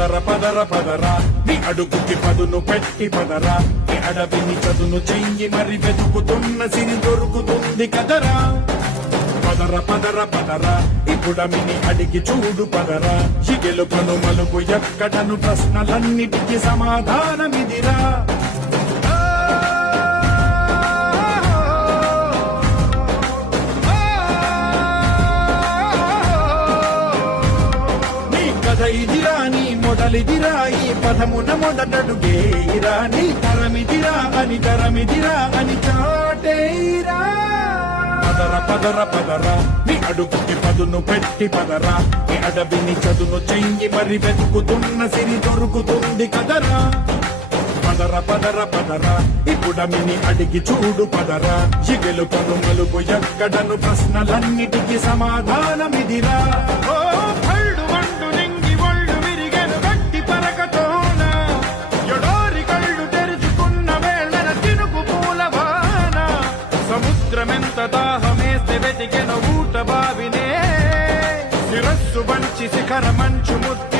పదర పదర పదర నీ అడుగుకి పదును పెట్టి పదరా నీ అడవిని చదును చెయ్యి మరి వెతుకుతున్న సిరి దొరుకుతుంది కదరా పదర పదర పదర ఇప్పుడమిని అడిగి చూడు పదరా గెలుపను మలుపు ఎక్కడను ప్రశ్నలన్నిటికీ సమాధానమిదిరా ఇదిరా నీ మొదలిదిరా ఈ పదమున మొదటడుగేరా నీ తరమిదిరా అని చాటేరా పదర పదర పదర నీ అడుగుకి పదును పెట్టి పదరా నీ అడవిని చదును చెయ్యి మరి వెతుకుతున్న సిరి దొరుకుతుంది కదరా పదర పదర పదర ఇప్పుడమిని అడిగి చూడు పదరా గెలుపను మలుపు ఎక్కడను ప్రశ్నలన్నిటికీ సమాధానమిదిరా సముద్రమెంత దాహమేస్తే వెతికెన ఊట బావినే శిరస్సు వంచి శిఖర మంచు ముద్దు